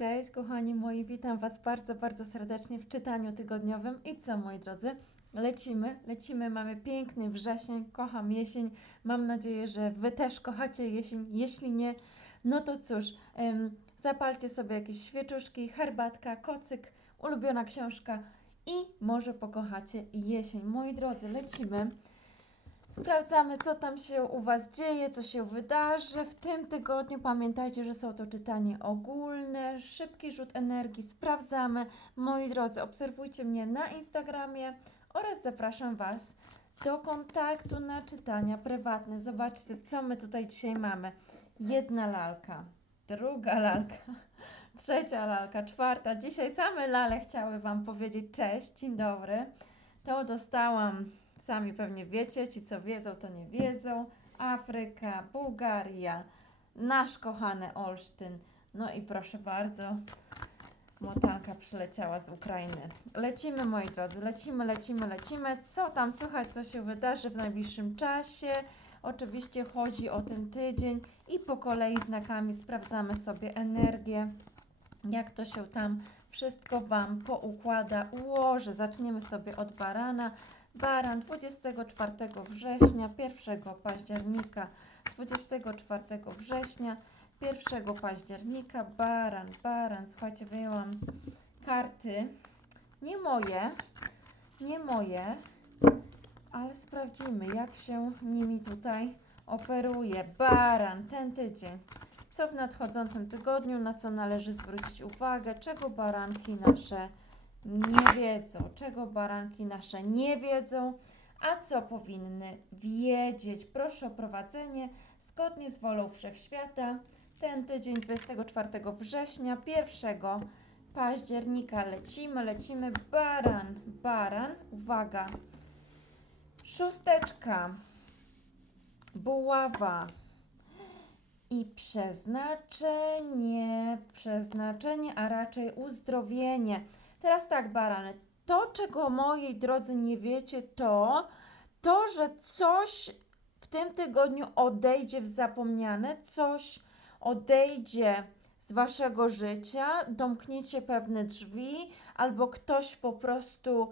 Cześć, kochani moi, witam Was bardzo, bardzo serdecznie w czytaniu tygodniowym. I co, moi drodzy? Lecimy, lecimy, mamy piękny wrzesień, kocham jesień. Mam nadzieję, że Wy też kochacie jesień. Jeśli nie, no to cóż, em, zapalcie sobie jakieś świeczuszki, herbatka, kocyk, ulubiona książka i może pokochacie jesień. Moi drodzy, lecimy. Sprawdzamy, co tam się u Was dzieje, co się wydarzy. W tym tygodniu pamiętajcie, że są to czytanie ogólne, szybki rzut energii. Sprawdzamy. Moi drodzy, obserwujcie mnie na Instagramie oraz zapraszam Was do kontaktu na czytania prywatne. Zobaczcie, co my tutaj dzisiaj mamy. Jedna lalka, druga lalka, trzecia lalka, czwarta. Dzisiaj same lale chciały Wam powiedzieć cześć, dzień dobry. To dostałam Sami pewnie wiecie, ci co wiedzą, to nie wiedzą. Afryka, Bułgaria, nasz kochany Olsztyn. No i proszę bardzo, motanka przyleciała z Ukrainy. Lecimy, moi drodzy, lecimy, lecimy, lecimy. Co tam słychać, co się wydarzy w najbliższym czasie? Oczywiście chodzi o ten tydzień i po kolei znakami sprawdzamy sobie energię, jak to się tam wszystko Wam poukłada, ułoży. Zaczniemy sobie od barana. Baran 24 września, 1 października, 24 września, 1 października, baran, baran. Słuchajcie, wyjęłam karty, nie moje, nie moje, ale sprawdzimy, jak się nimi tutaj operuje. Baran, ten tydzień. Co w nadchodzącym tygodniu, na co należy zwrócić uwagę, czego baranki nasze nie wiedzą, czego baranki nasze nie wiedzą, a co powinny wiedzieć. Proszę o prowadzenie zgodnie z wolą wszechświata. Ten tydzień 24 września, 1 października lecimy, lecimy. Baran, baran, uwaga. Szósteczka, buława i przeznaczenie, przeznaczenie, a raczej uzdrowienie. Teraz tak, barany. To, czego moi drodzy nie wiecie, to to, że coś w tym tygodniu odejdzie w zapomniane, coś odejdzie z waszego życia, domkniecie pewne drzwi, albo ktoś po prostu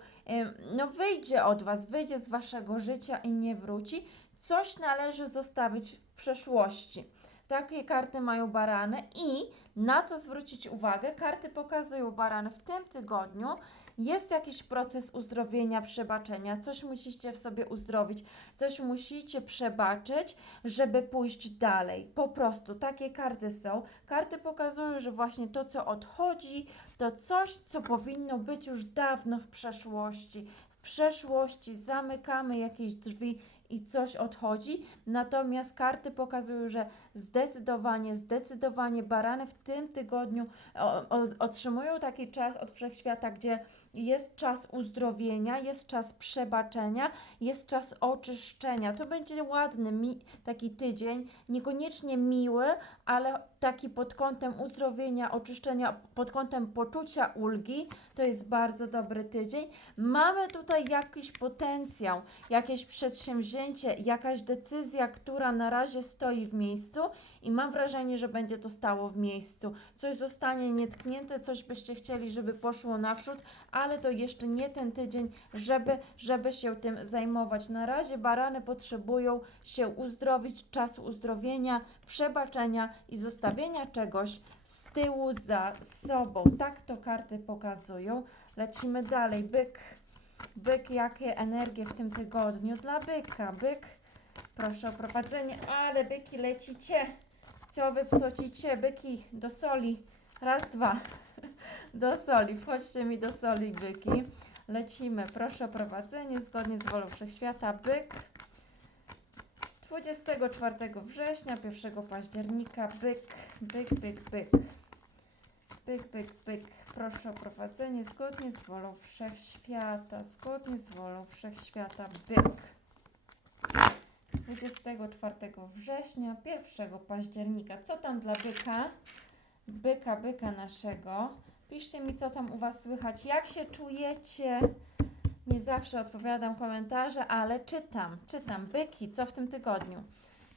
no, wyjdzie od was, wyjdzie z waszego życia i nie wróci. Coś należy zostawić w przeszłości. Takie karty mają barany i na co zwrócić uwagę? Karty pokazują barany w tym tygodniu. Jest jakiś proces uzdrowienia, przebaczenia, coś musicie w sobie uzdrowić, coś musicie przebaczyć, żeby pójść dalej. Po prostu takie karty są. Karty pokazują, że właśnie to, co odchodzi, to coś, co powinno być już dawno w przeszłości. W przeszłości zamykamy jakieś drzwi i coś odchodzi, natomiast karty pokazują, że zdecydowanie, zdecydowanie barany w tym tygodniu o, otrzymują taki czas od wszechświata, gdzie jest czas uzdrowienia, jest czas przebaczenia, jest czas oczyszczenia. To będzie ładny mi, taki tydzień, niekoniecznie miły, ale taki pod kątem uzdrowienia, oczyszczenia, pod kątem poczucia ulgi. To jest bardzo dobry tydzień. Mamy tutaj jakiś potencjał, jakieś przedsięwzięcie, jakaś decyzja, która na razie stoi w miejscu i mam wrażenie, że będzie to stało w miejscu. Coś zostanie nietknięte, coś byście chcieli, żeby poszło naprzód, ale to jeszcze nie ten tydzień, żeby, żeby się tym zajmować. Na razie barany potrzebują się uzdrowić, czasu uzdrowienia, przebaczenia i zostawienia czegoś z tyłu za sobą. Tak to karty pokazują. Lecimy dalej. Byk. Byk, jakie energie w tym tygodniu dla byka? Byk, proszę o prowadzenie, ale byki lecicie. Co wy psocicie? Byki do soli. Raz, dwa. Do soli. Wchodźcie mi do soli, byki. Lecimy. Proszę o prowadzenie zgodnie z wolą wszechświata. Byk. 24 września, 1 października. Byk, byk, byk, byk. Byk, byk, byk. Proszę o prowadzenie zgodnie z wolą wszechświata. Zgodnie z wolą wszechświata. Byk. 24 września, 1 października. Co tam dla byka? Byka, byka naszego. Piszcie mi, co tam u Was słychać. Jak się czujecie? Nie zawsze odpowiadam komentarze, ale czytam, czytam. Byki, co w tym tygodniu?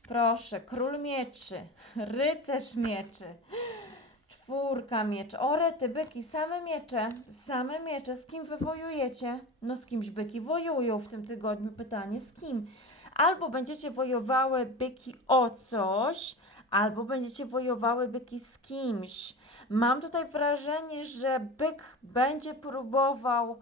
Proszę, król mieczy, rycerz mieczy, Czwórka mieczy. O rety, byki, same miecze. Same miecze. Z kim wy wojujecie? No z kimś byki wojują w tym tygodniu. Pytanie z kim? Albo będziecie wojowały byki o coś, albo będziecie wojowały byki z kimś. Mam tutaj wrażenie, że byk będzie próbował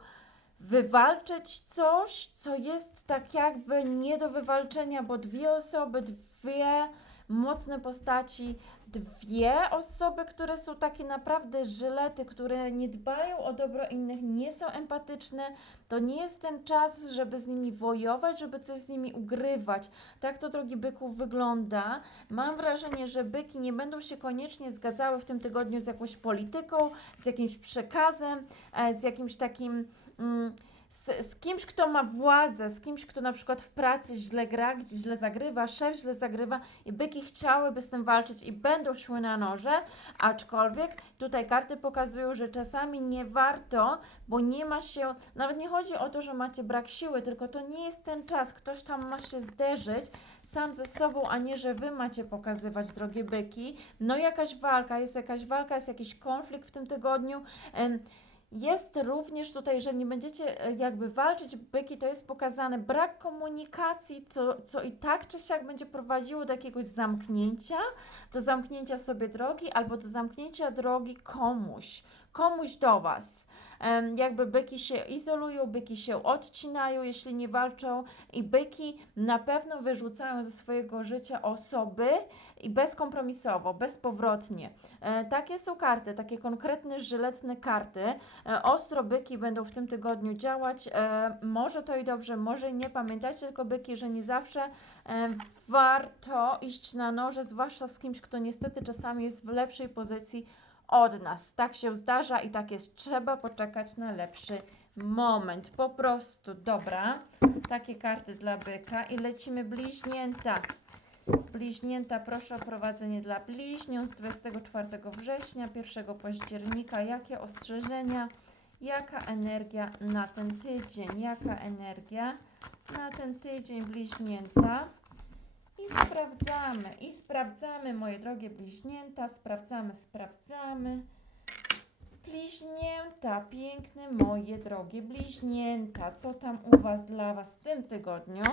wywalczyć coś, co jest tak jakby nie do wywalczenia, bo dwie osoby, dwie mocne postaci, dwie osoby, które są takie naprawdę żylety, które nie dbają o dobro innych, nie są empatyczne, to nie jest ten czas, żeby z nimi wojować, żeby coś z nimi ugrywać. Tak to, drogi byków, wygląda. Mam wrażenie, że byki nie będą się koniecznie zgadzały w tym tygodniu z jakąś polityką, z jakimś przekazem, e, z jakimś takim. Mm, z, z kimś, kto ma władzę, z kimś, kto na przykład w pracy źle gra, gdzie źle zagrywa, szef źle zagrywa i byki chciałyby z tym walczyć i będą szły na noże, aczkolwiek tutaj karty pokazują, że czasami nie warto, bo nie ma się, nawet nie chodzi o to, że macie brak siły, tylko to nie jest ten czas, ktoś tam ma się zderzyć sam ze sobą, a nie, że wy macie pokazywać, drogie byki. No jakaś walka, jest jakaś walka, jest jakiś konflikt w tym tygodniu. Jest również tutaj, że nie będziecie e, jakby walczyć byki, to jest pokazane brak komunikacji, co, co i tak czy siak będzie prowadziło do jakiegoś zamknięcia, do zamknięcia sobie drogi albo do zamknięcia drogi komuś, komuś do Was. Jakby byki się izolują, byki się odcinają, jeśli nie walczą, i byki na pewno wyrzucają ze swojego życia osoby i bezkompromisowo, bezpowrotnie. E, takie są karty, takie konkretne, żyletne karty. E, ostro byki będą w tym tygodniu działać. E, może to i dobrze, może nie. Pamiętajcie tylko byki, że nie zawsze warto iść na noże, zwłaszcza z kimś, kto niestety czasami jest w lepszej pozycji od nas. Tak się zdarza i tak jest. Trzeba poczekać na lepszy moment. Po prostu, dobra. Takie karty dla byka i lecimy bliźnięta. Bliźnięta, proszę o prowadzenie dla bliźniąt z 24 września, 1 października. Jakie ostrzeżenia, jaka energia na ten tydzień? Jaka energia na ten tydzień bliźnięta? I sprawdzamy, i sprawdzamy, moje drogie bliźnięta, sprawdzamy, sprawdzamy. Bliźnięta, piękne moje drogie bliźnięta, co tam u Was dla Was w tym tygodniu?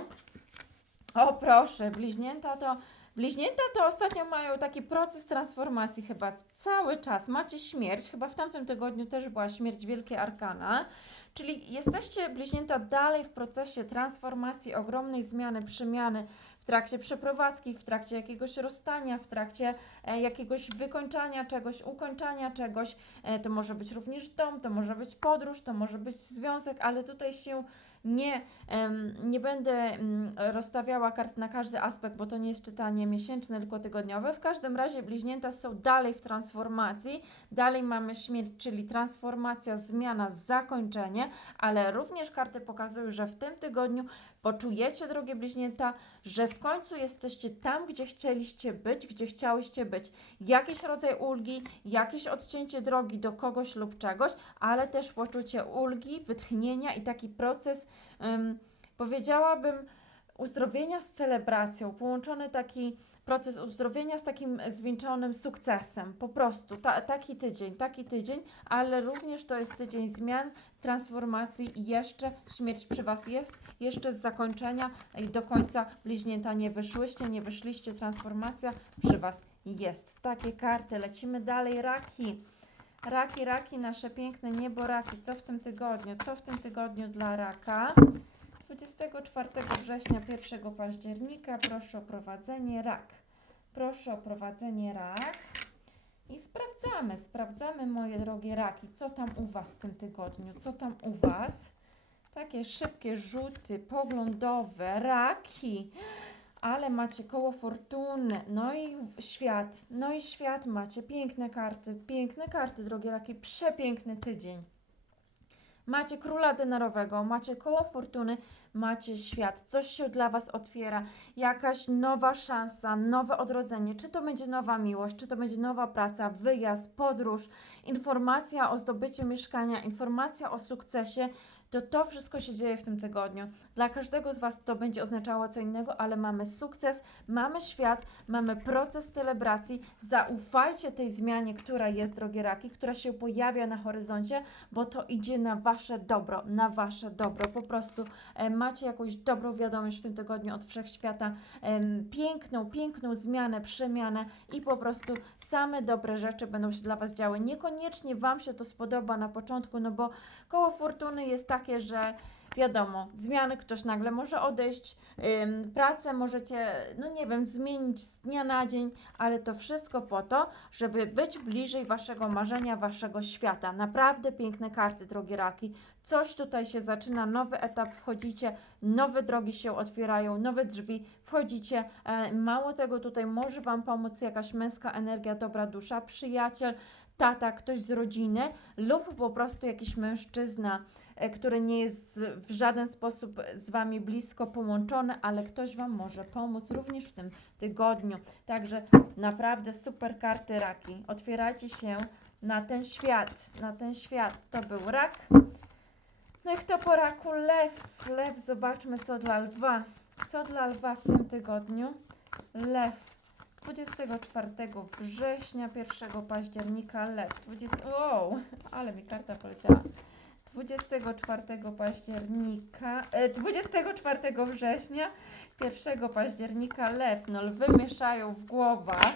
O proszę, bliźnięta to bliźnięta to ostatnio mają taki proces transformacji chyba cały czas. Macie śmierć, chyba w tamtym tygodniu też była śmierć Wielkie Arkana. Czyli jesteście bliźnięta dalej w procesie transformacji, ogromnej zmiany, przemiany trakcie przeprowadzki, w trakcie jakiegoś rozstania, w trakcie e, jakiegoś wykończania czegoś, ukończania czegoś. E, to może być również dom, to może być podróż, to może być związek, ale tutaj się nie, nie będę mm, rozstawiała kart na każdy aspekt, bo to nie jest czytanie miesięczne, tylko tygodniowe. W każdym razie bliźnięta są dalej w transformacji, dalej mamy śmierć, czyli transformacja, zmiana, zakończenie, ale również karty pokazują, że w tym tygodniu poczujecie, drogie bliźnięta, że w końcu jesteście tam, gdzie chcieliście być, gdzie chciałyście być. Jakiś rodzaj ulgi, jakieś odcięcie drogi do kogoś lub czegoś, ale też poczucie ulgi, wytchnienia i taki proces, ym, powiedziałabym, uzdrowienia z celebracją, połączony taki proces uzdrowienia z takim zwieńczonym sukcesem. Po prostu ta, taki tydzień, taki tydzień, ale również to jest tydzień zmian, transformacji i jeszcze śmierć przy Was jest, jeszcze z zakończenia i do końca bliźnięta nie wyszłyście, nie wyszliście, transformacja przy Was jest. Takie karty, lecimy dalej, raki. Raki, raki, nasze piękne niebo raki. Co w tym tygodniu? Co w tym tygodniu dla raka? 24 września, 1 października. Proszę o prowadzenie rak. Proszę o prowadzenie rak. I sprawdzamy, sprawdzamy moje drogie raki, co tam u Was w tym tygodniu, co tam u Was. Takie szybkie rzuty poglądowe, raki. Ale macie koło fortuny, no i świat, no i świat macie, piękne karty, piękne karty, drogie raki, przepiękny tydzień. Macie króla denarowego, macie koło fortuny, macie świat, coś się dla Was otwiera, jakaś nowa szansa, nowe odrodzenie. Czy to będzie nowa miłość, czy to będzie nowa praca, wyjazd, podróż, informacja o zdobyciu mieszkania, informacja o sukcesie. To to wszystko się dzieje w tym tygodniu. Dla każdego z Was to będzie oznaczało co innego, ale mamy sukces, mamy świat, mamy proces celebracji. Zaufajcie tej zmianie, która jest, drogie raki, która się pojawia na horyzoncie, bo to idzie na Wasze dobro, na Wasze dobro. Po prostu e, macie jakąś dobrą wiadomość w tym tygodniu od wszechświata, piękną, piękną zmianę, przemianę i po prostu same dobre rzeczy będą się dla Was działy. Niekoniecznie Wam się to spodoba na początku, no bo koło fortuny jest takie, że wiadomo, zmiany ktoś nagle może odejść, pracę możecie, no nie wiem, zmienić z dnia na dzień, ale to wszystko po to, żeby być bliżej Waszego marzenia, Waszego świata. Naprawdę piękne karty, drogie raki. Coś tutaj się zaczyna, nowy etap, wchodzicie, nowe drogi się otwierają, nowe drzwi, wchodzicie. E, mało tego, tutaj może Wam pomóc jakaś męska energia, dobra dusza, przyjaciel, tata, ktoś z rodziny lub po prostu jakiś mężczyzna, który nie jest w żaden sposób z Wami blisko połączony, ale ktoś Wam może pomóc również w tym tygodniu. Także naprawdę super karty raki. Otwierajcie się na ten świat, na ten świat. To był rak. No i kto po raku? Lew. Lew, zobaczmy co dla lwa. Co dla lwa w tym tygodniu? Lew. 24 września, 1 października, lew. 20, wow, ale mi karta poleciała. 24 października, e, 24 września, 1 października, lew. No lwy mieszają w głowach.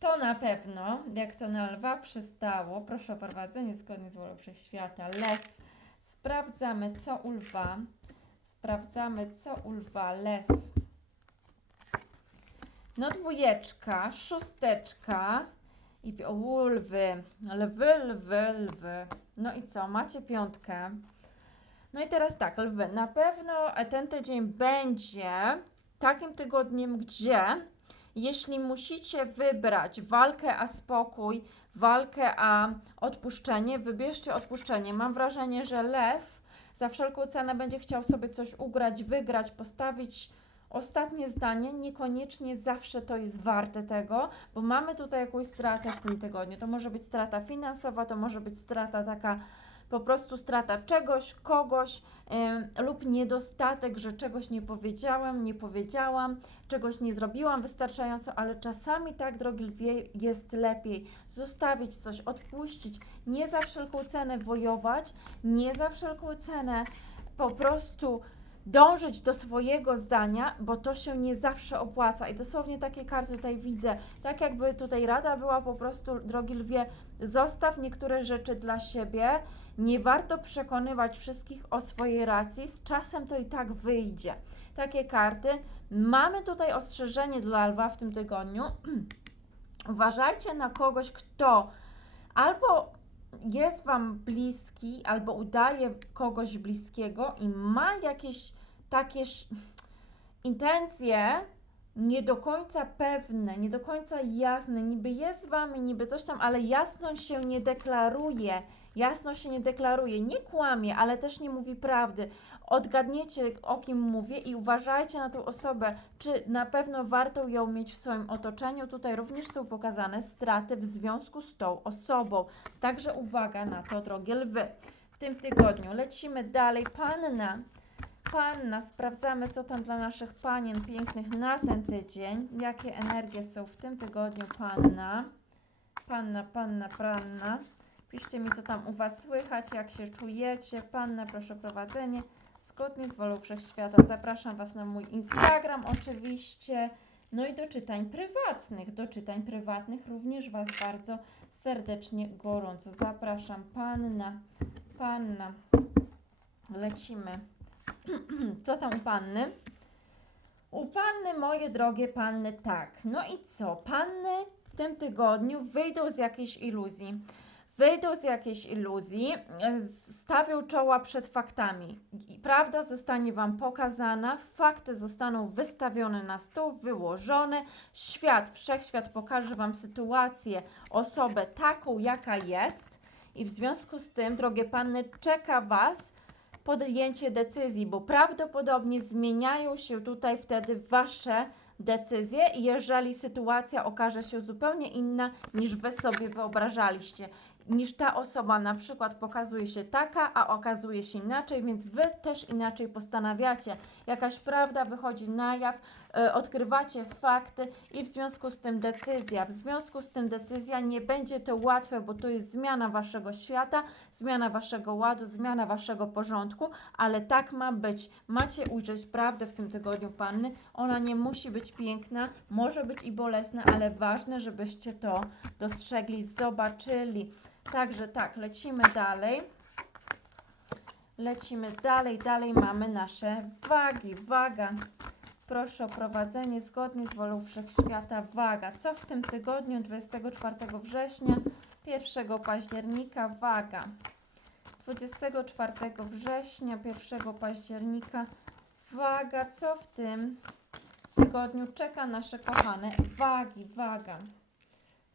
To na pewno, jak to na lwa przystało. Proszę o prowadzenie zgodnie z wolą wszechświata. Lew. Sprawdzamy, co u lwa. Sprawdzamy, co u lwa. Lew. No dwójeczka, szósteczka i o, lwy, lwy, lwy, lwy. No i co, macie piątkę. No i teraz tak, lwy, na pewno ten tydzień będzie takim tygodniem, gdzie jeśli musicie wybrać walkę a spokój, walkę a odpuszczenie, wybierzcie odpuszczenie. Mam wrażenie, że lew za wszelką cenę będzie chciał sobie coś ugrać, wygrać, postawić Ostatnie zdanie, niekoniecznie zawsze to jest warte tego, bo mamy tutaj jakąś stratę w tym tygodniu. To może być strata finansowa, to może być strata taka, po prostu strata czegoś, kogoś em, lub niedostatek, że czegoś nie powiedziałem, nie powiedziałam, czegoś nie zrobiłam wystarczająco, ale czasami tak, drogi lwie, jest lepiej zostawić coś, odpuścić, nie za wszelką cenę wojować, nie za wszelką cenę po prostu dążyć do swojego zdania, bo to się nie zawsze opłaca. I dosłownie takie karty tutaj widzę. Tak jakby tutaj rada była po prostu, drogi lwie, zostaw niektóre rzeczy dla siebie. Nie warto przekonywać wszystkich o swojej racji. Z czasem to i tak wyjdzie. Takie karty. Mamy tutaj ostrzeżenie dla lwa w tym tygodniu. Uważajcie na kogoś, kto albo jest Wam bliski, albo udaje kogoś bliskiego i ma jakieś takie intencje nie do końca pewne, nie do końca jasne, niby jest z Wami, niby coś tam, ale jasno się nie deklaruje, jasno się nie deklaruje, nie kłamie, ale też nie mówi prawdy. Odgadniecie, o kim mówię i uważajcie na tą osobę, czy na pewno warto ją mieć w swoim otoczeniu. Tutaj również są pokazane straty w związku z tą osobą. Także uwaga na to, drogie lwy. W tym tygodniu lecimy dalej. Panna, panna, sprawdzamy, co tam dla naszych panien pięknych na ten tydzień. Jakie energie są w tym tygodniu, panna. Panna, panna, panna. Piszcie mi, co tam u Was słychać, jak się czujecie. Panna, proszę prowadzenie. Zgodnie z wolą wszechświata zapraszam Was na mój Instagram oczywiście. No i do czytań prywatnych. Do czytań prywatnych również Was bardzo serdecznie, gorąco zapraszam. Panna, panna. Lecimy. Co tam u panny? U panny, moje drogie panny, tak. No i co? Panny w tym tygodniu wyjdą z jakiejś iluzji. Wyjdą z jakiejś iluzji, stawią czoła przed faktami. Prawda zostanie Wam pokazana, fakty zostaną wystawione na stół, wyłożone. Świat, wszechświat pokaże Wam sytuację, osobę taką, jaka jest. I w związku z tym, drogie panny, czeka Was podjęcie decyzji, bo prawdopodobnie zmieniają się tutaj wtedy Wasze decyzję, jeżeli sytuacja okaże się zupełnie inna niż wy sobie wyobrażaliście. Niż ta osoba na przykład pokazuje się taka, a okazuje się inaczej, więc wy też inaczej postanawiacie. Jakaś prawda wychodzi na jaw, e, odkrywacie fakty i w związku z tym decyzja. W związku z tym decyzja nie będzie to łatwe, bo to jest zmiana waszego świata, zmiana waszego ładu, zmiana waszego porządku, ale tak ma być. Macie ujrzeć prawdę w tym tygodniu panny. Ona nie musi być piękna, może być i bolesna, ale ważne, żebyście to dostrzegli, zobaczyli. Także tak, lecimy dalej. Lecimy dalej, dalej mamy nasze wagi. Waga. Proszę o prowadzenie zgodnie z wolą wszechświata. Waga. Co w tym tygodniu 24 września, 1 października? Waga. 24 września, 1 października. Waga. Co w tym tygodniu czeka nasze kochane wagi? Waga.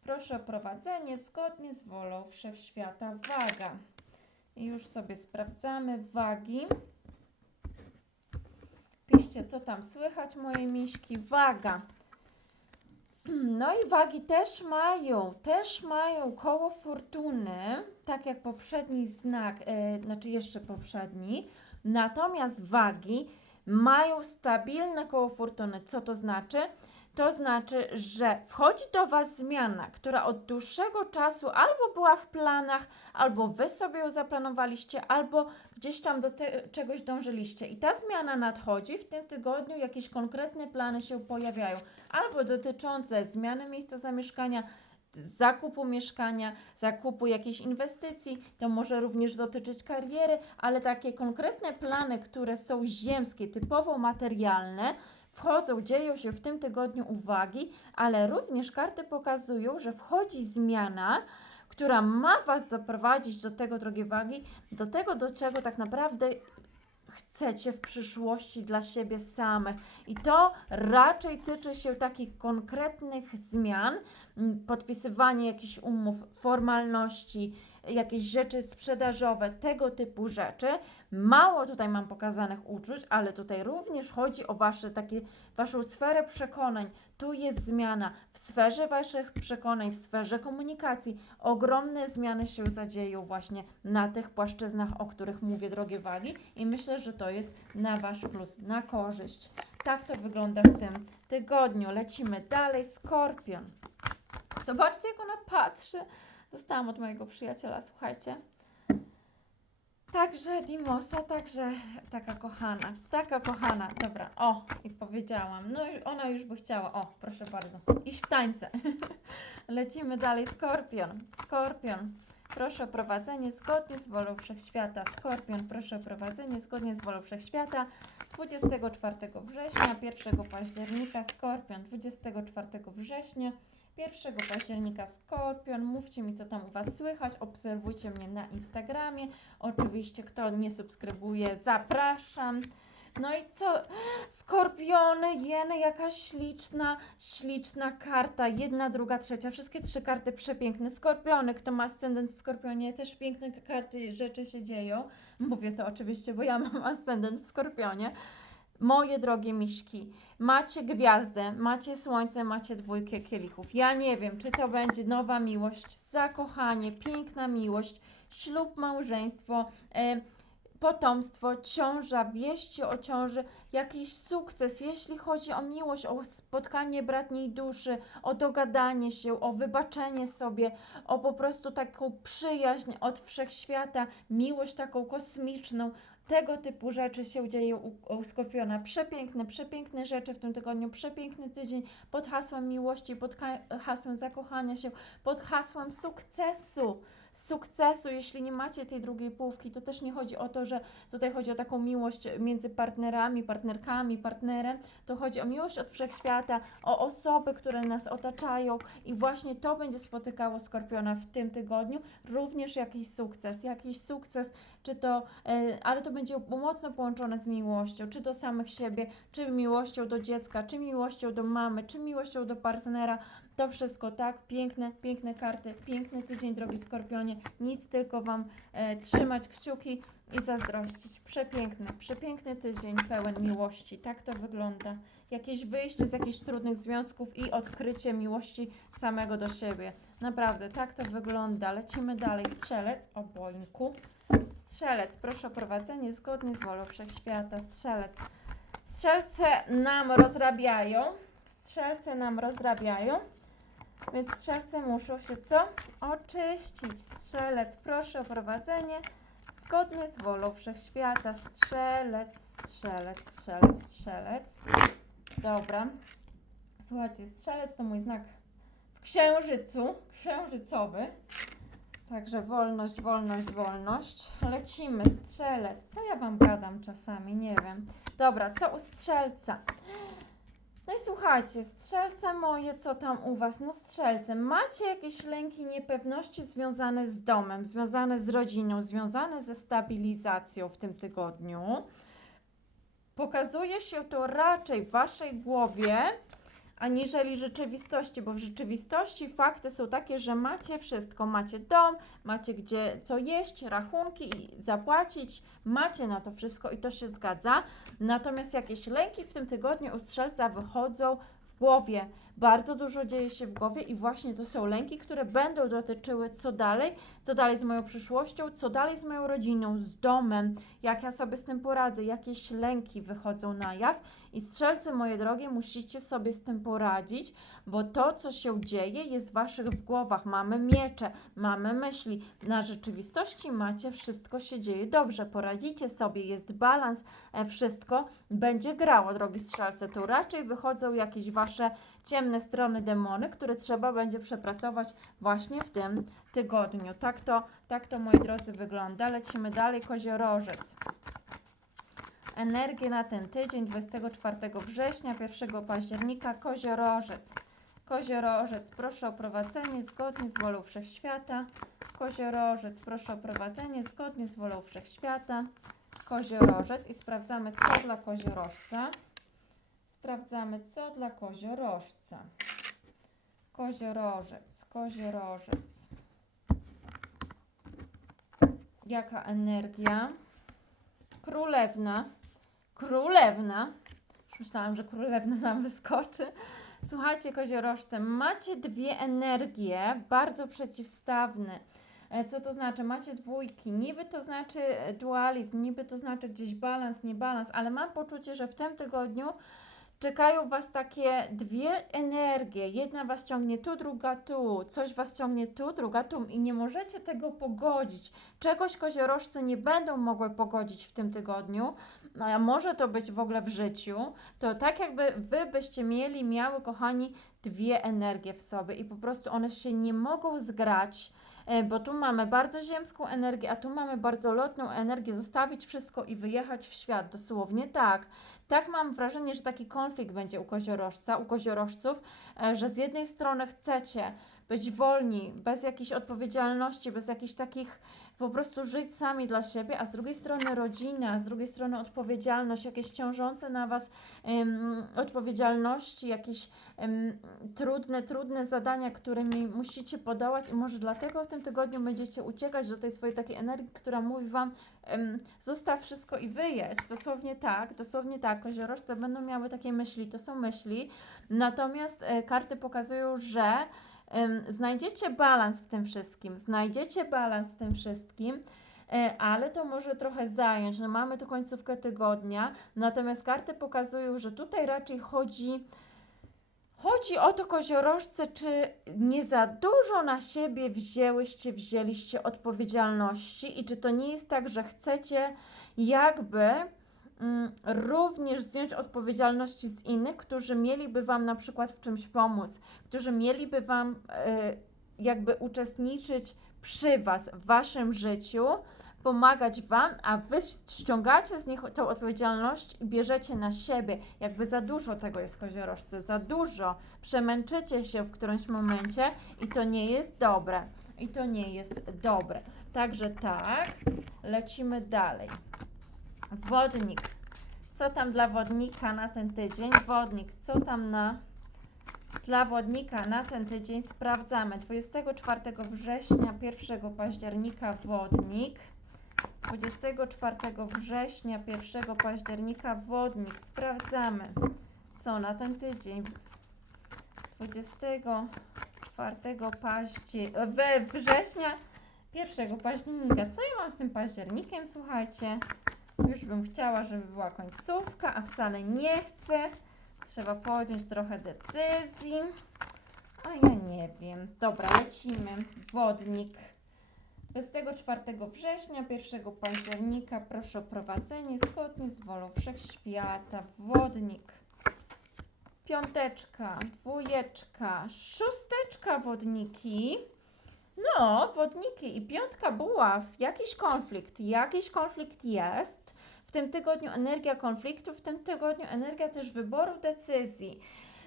Proszę o prowadzenie zgodnie z wolą wszechświata. Waga. I już sobie sprawdzamy wagi. Piszcie, co tam słychać, moje miśki. Waga. No i wagi też mają, też mają koło fortuny, tak jak poprzedni znak, e, znaczy jeszcze poprzedni. Natomiast wagi mają stabilne koło fortuny. Co to znaczy? To znaczy, że wchodzi do Was zmiana, która od dłuższego czasu albo była w planach, albo Wy sobie ją zaplanowaliście, albo gdzieś tam do czegoś dążyliście. I ta zmiana nadchodzi, w tym tygodniu jakieś konkretne plany się pojawiają, albo dotyczące zmiany miejsca zamieszkania, zakupu mieszkania, zakupu jakiejś inwestycji, to może również dotyczyć kariery, ale takie konkretne plany, które są ziemskie, typowo materialne, wchodzą, dzieją się w tym tygodniu uwagi, ale również karty pokazują, że wchodzi zmiana, która ma Was zaprowadzić do tego, drogie wagi, do tego, do czego tak naprawdę chcecie w przyszłości dla siebie samych. I to raczej tyczy się takich konkretnych zmian, podpisywanie jakichś umów, formalności, jakieś rzeczy sprzedażowe, tego typu rzeczy. Mało tutaj mam pokazanych uczuć, ale tutaj również chodzi o wasze takie, waszą sferę przekonań. Tu jest zmiana w sferze waszych przekonań, w sferze komunikacji. Ogromne zmiany się zadzieją właśnie na tych płaszczyznach, o których mówię, drogie wagi, i myślę, że to jest na wasz plus, na korzyść. Tak to wygląda w tym tygodniu. Lecimy dalej. Skorpion. Zobaczcie, jak ona patrzy. Dostałam od mojego przyjaciela, słuchajcie. Także Dimosa, także taka kochana, taka kochana. Dobra, o, i powiedziałam. No i ona już by chciała. O, proszę bardzo. Iść w tańce. Lecimy dalej. Skorpion. Skorpion. Proszę o prowadzenie zgodnie z wolą wszechświata. Skorpion, proszę o prowadzenie zgodnie z wolą wszechświata. 24 września, 1 października, Skorpion, 24 września, 1 października Skorpion. Mówcie mi, co tam u Was słychać. Obserwujcie mnie na Instagramie. Oczywiście, kto nie subskrybuje, zapraszam. No i co? Skorpiony, jeny, jakaś śliczna, śliczna karta. Jedna, druga, trzecia. Wszystkie trzy karty przepiękne. Skorpiony, kto ma ascendent w Skorpionie, też piękne karty, rzeczy się dzieją. Mówię to oczywiście, bo ja mam ascendent w Skorpionie. Moje drogie miśki, macie gwiazdę, macie słońce, macie dwójkę kielichów. Ja nie wiem, czy to będzie nowa miłość, zakochanie, piękna miłość, ślub, małżeństwo, potomstwo, ciąża, wieści o ciąży, jakiś sukces, jeśli chodzi o miłość, o spotkanie bratniej duszy, o dogadanie się, o wybaczenie sobie, o po prostu taką przyjaźń od wszechświata, miłość taką kosmiczną. Tego typu rzeczy się dzieją u, u Skorpiona. Przepiękne, przepiękne rzeczy w tym tygodniu, przepiękny tydzień pod hasłem miłości, pod ha- hasłem zakochania się, pod hasłem sukcesu. Sukcesu, jeśli nie macie tej drugiej połówki, to też nie chodzi o to, że tutaj chodzi o taką miłość między partnerami, partnerkami, partnerem. To chodzi o miłość od wszechświata, o osoby, które nas otaczają i właśnie to będzie spotykało Skorpiona w tym tygodniu. Również jakiś sukces, jakiś sukces, czy to, e, ale to będzie mocno połączone z miłością, czy do samych siebie, czy miłością do dziecka, czy miłością do mamy, czy miłością do partnera. To wszystko, tak? Piękne, piękne karty, piękny tydzień, drogi Skorpionie. Nic, tylko Wam e, trzymać kciuki i zazdrościć. Przepiękny, przepiękny tydzień pełen miłości. Tak to wygląda. Jakieś wyjście z jakichś trudnych związków i odkrycie miłości samego do siebie. Naprawdę, tak to wygląda. Lecimy dalej. Strzelec, obojku. Strzelec, proszę o prowadzenie zgodnie z wolą wszechświata. Strzelec. Strzelce nam rozrabiają. Strzelce nam rozrabiają. Więc strzelce muszą się co? Oczyścić. Strzelec, proszę o prowadzenie zgodnie z wolą wszechświata. Strzelec, strzelec, strzelec, strzelec. Dobra. Słuchajcie, strzelec to mój znak w księżycu, księżycowy. Także wolność, wolność, wolność. Lecimy, strzelec. Co ja wam gadam czasami? Nie wiem. Dobra, co u strzelca? No i słuchajcie, strzelce moje, co tam u was? No strzelce, macie jakieś lęki, niepewności związane z domem, związane z rodziną, związane ze stabilizacją w tym tygodniu. Pokazuje się to raczej w waszej głowie, aniżeli rzeczywistości, bo w rzeczywistości fakty są takie, że macie wszystko. Macie dom, macie gdzie co jeść, rachunki i zapłacić, macie na to wszystko i to się zgadza. Natomiast jakieś lęki w tym tygodniu u strzelca wychodzą w głowie. Bardzo dużo dzieje się w głowie i właśnie to są lęki, które będą dotyczyły co dalej, co dalej z moją przyszłością, co dalej z moją rodziną, z domem, jak ja sobie z tym poradzę, jakieś lęki wychodzą na jaw i strzelcy moje drogie, musicie sobie z tym poradzić, bo to, co się dzieje, jest w waszych w głowach. Mamy miecze, mamy myśli. Na rzeczywistości macie, wszystko się dzieje dobrze, poradzicie sobie, jest balans, e, wszystko będzie grało, drogi strzelce. Tu raczej wychodzą jakieś wasze ciemne strony demony, które trzeba będzie przepracować właśnie w tym tygodniu. Tak to, tak to moi drodzy wygląda. Lecimy dalej, koziorożec energię na ten tydzień 24 września, 1 października, koziorożec. Koziorożec, proszę o prowadzenie zgodnie z wolą wszechświata. Koziorożec, proszę o prowadzenie zgodnie z wolą wszechświata. Koziorożec i sprawdzamy co dla koziorożca. Sprawdzamy co dla koziorożca. Koziorożec, koziorożec. Jaka energia? Królewna. Królewna. Już myślałam, że królewna nam wyskoczy. Słuchajcie, koziorożce, macie dwie energie bardzo przeciwstawne. E, Co to znaczy? Macie dwójki. Niby to znaczy dualizm, niby to znaczy gdzieś balans, niebalans, ale mam poczucie, że w tym tygodniu czekają Was takie dwie energie. Jedna Was ciągnie tu, druga tu. Coś Was ciągnie tu, druga tu i nie możecie tego pogodzić. Czegoś koziorożce nie będą mogły pogodzić w tym tygodniu, no a może to być w ogóle w życiu. To tak jakby Wy byście mieli, miały, kochani, dwie energie w sobie i po prostu one się nie mogą zgrać. E, Bo tu mamy bardzo ziemską energię, a tu mamy bardzo lotną energię, zostawić wszystko i wyjechać w świat. Dosłownie tak. Tak mam wrażenie, że taki konflikt będzie u koziorożca, u koziorożców, e, że z jednej strony chcecie być wolni, bez jakiejś odpowiedzialności, bez jakichś takich po prostu żyć sami dla siebie, a z drugiej strony rodzina, z drugiej strony odpowiedzialność, jakieś ciążące na Was em, odpowiedzialności, jakieś em, trudne, trudne zadania, którymi musicie podołać i może dlatego w tym tygodniu będziecie uciekać do tej swojej takiej energii, która mówi Wam em, zostaw wszystko i wyjedź. Dosłownie tak, dosłownie tak. Koziorożce będą miały takie myśli, to są myśli, natomiast e, karty pokazują, że znajdziecie balans w tym wszystkim, znajdziecie balans w tym wszystkim, e, ale to może trochę zająć. No mamy tu końcówkę tygodnia, natomiast karty pokazują, że tutaj raczej chodzi. Chodzi o to, koziorożce, czy nie za dużo na siebie wzięłyście, wzięliście odpowiedzialności i czy to nie jest tak, że chcecie jakby również zdjąć odpowiedzialności z innych, którzy mieliby Wam na przykład w czymś pomóc, którzy mieliby Wam e, jakby uczestniczyć przy Was w Waszym życiu, pomagać Wam, a Wy ściągacie z nich tą odpowiedzialność i bierzecie na siebie. Jakby za dużo tego jest koziorożce, za dużo. Przemęczycie się w którymś momencie i to nie jest dobre. I to nie jest dobre. Także tak, lecimy dalej. Wodnik. Co tam dla wodnika na ten tydzień? Wodnik, co tam na Dla wodnika na ten tydzień sprawdzamy 24 września, 1 października wodnik. 24 września, 1 października wodnik. Sprawdzamy, co na ten tydzień. 24 października, we września, 1 października. Co ja mam z tym październikiem? Słuchajcie, już bym chciała, żeby była końcówka, a wcale nie chcę. Trzeba podjąć trochę decyzji. A ja nie wiem. Dobra, lecimy. Wodnik. 24 września, 1 października proszę o prowadzenie zgodnie z wolą Wszechświata. Wodnik. Piąteczka, dwójeczka, szósteczka wodniki. No, wodniki i piątka buław. Jakiś konflikt, jakiś konflikt jest. W tym tygodniu energia konfliktu, w tym tygodniu energia też wyboru decyzji.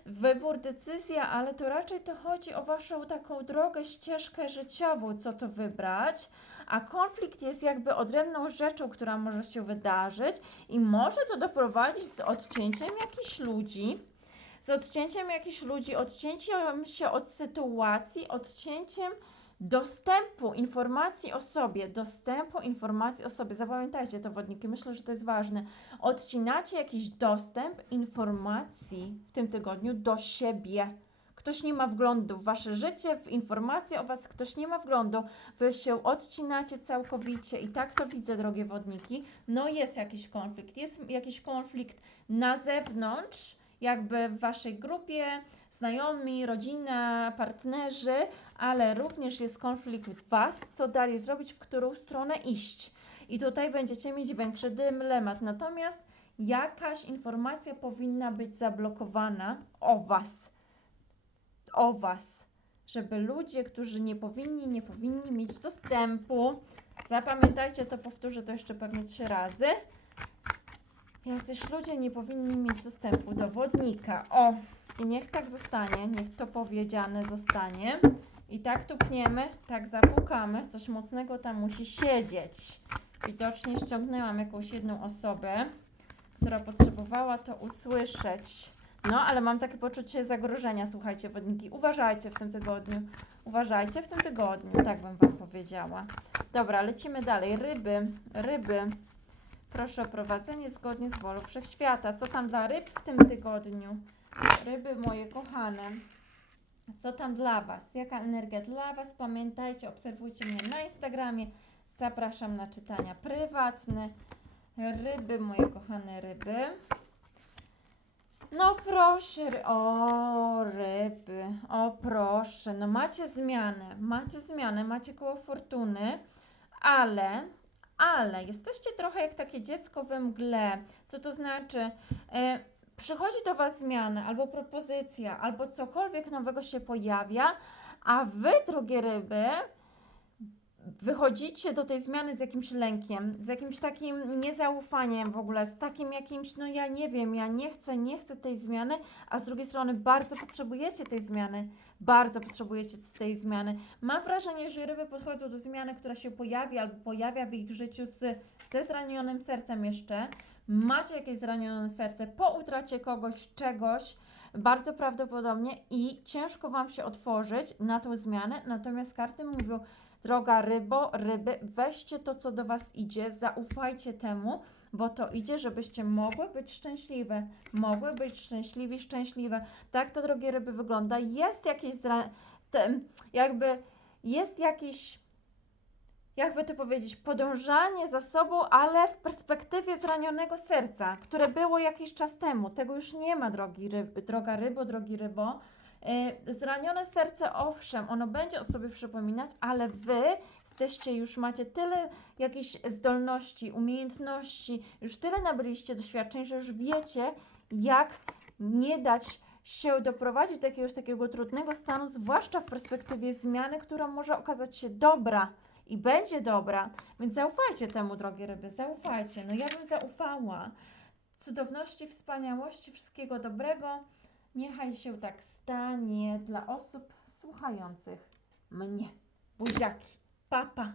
Wybór, decyzja, ale to raczej to chodzi o Waszą taką drogę, ścieżkę życiową, co to wybrać, a konflikt jest jakby odrębną rzeczą, która może się wydarzyć i może to doprowadzić z odcięciem jakichś ludzi, z odcięciem jakichś ludzi, odcięciem się od sytuacji, odcięciem dostępu informacji o sobie, dostępu informacji o sobie. Zapamiętajcie to, wodniki, myślę, że to jest ważne. Odcinacie jakiś dostęp informacji w tym tygodniu do siebie. Ktoś nie ma wglądu w wasze życie, w informacje o was, ktoś nie ma wglądu. Wy się odcinacie całkowicie i tak to widzę, drogie wodniki. No jest jakiś konflikt, jest jakiś konflikt na zewnątrz, jakby w waszej grupie, znajomi, rodzina, partnerzy, ale również jest konflikt Was, co dalej zrobić, w którą stronę iść. I tutaj będziecie mieć większy dylemat. Natomiast jakaś informacja powinna być zablokowana o Was. O Was. Żeby ludzie, którzy nie powinni, nie powinni mieć dostępu. Zapamiętajcie to, powtórzę to jeszcze pewnie trzy razy. Jacyś ludzie nie powinni mieć dostępu do wodnika. O, i niech tak zostanie, niech to powiedziane zostanie. I tak tupniemy, tak zapukamy, coś mocnego tam musi siedzieć. Widocznie ściągnęłam jakąś jedną osobę, która potrzebowała to usłyszeć. No, ale mam takie poczucie zagrożenia, słuchajcie, wodniki. Uważajcie w tym tygodniu. Uważajcie w tym tygodniu, tak bym Wam powiedziała. Dobra, lecimy dalej. Ryby, ryby. Proszę o prowadzenie zgodnie z wolą wszechświata. Co tam dla ryb w tym tygodniu? Ryby moje kochane. Co tam dla Was? Jaka energia dla Was? Pamiętajcie, obserwujcie mnie na Instagramie. Zapraszam na czytania prywatne. Ryby, moje kochane ryby. No proszę, o ryby, o proszę, no macie zmianę, macie zmianę, macie koło fortuny, ale, ale jesteście trochę jak takie dziecko we mgle. Co to znaczy? E, przychodzi do Was zmiana, albo propozycja, albo cokolwiek nowego się pojawia, a Wy, drogie ryby, wychodzicie do tej zmiany z jakimś lękiem, z jakimś takim niezaufaniem w ogóle, z takim jakimś, no ja nie wiem, ja nie chcę, nie chcę tej zmiany, a z drugiej strony bardzo potrzebujecie tej zmiany, bardzo potrzebujecie tej zmiany. Mam wrażenie, że ryby podchodzą do zmiany, która się pojawi albo pojawia w ich życiu z, ze zranionym sercem jeszcze. Macie jakieś zranione serce po utracie kogoś, czegoś, bardzo prawdopodobnie i ciężko Wam się otworzyć na tą zmianę, natomiast karty mówią, Droga rybo, ryby, weźcie to, co do Was idzie, zaufajcie temu, bo to idzie, żebyście mogły być szczęśliwe, mogły być szczęśliwi, szczęśliwe. Tak to, drogie ryby, wygląda. Jest jakieś, zra- te, jakby, jest jakiś, jakby to powiedzieć, podążanie za sobą, ale w perspektywie zranionego serca, które było jakiś czas temu. Tego już nie ma, drogi ryb, droga rybo, drogi rybo. E, Zranione serce, owszem, ono będzie o sobie przypominać, ale wy jesteście już, macie tyle jakichś zdolności, umiejętności, już tyle nabyliście doświadczeń, że już wiecie, jak nie dać się doprowadzić do jakiegoś takiego trudnego stanu, zwłaszcza w perspektywie zmiany, która może okazać się dobra i będzie dobra. Więc zaufajcie temu, drogie ryby, zaufajcie. No ja bym zaufała. Cudowności, wspaniałości, wszystkiego dobrego. Niechaj się tak stanie dla osób słuchających mnie. Buziaki. Papa.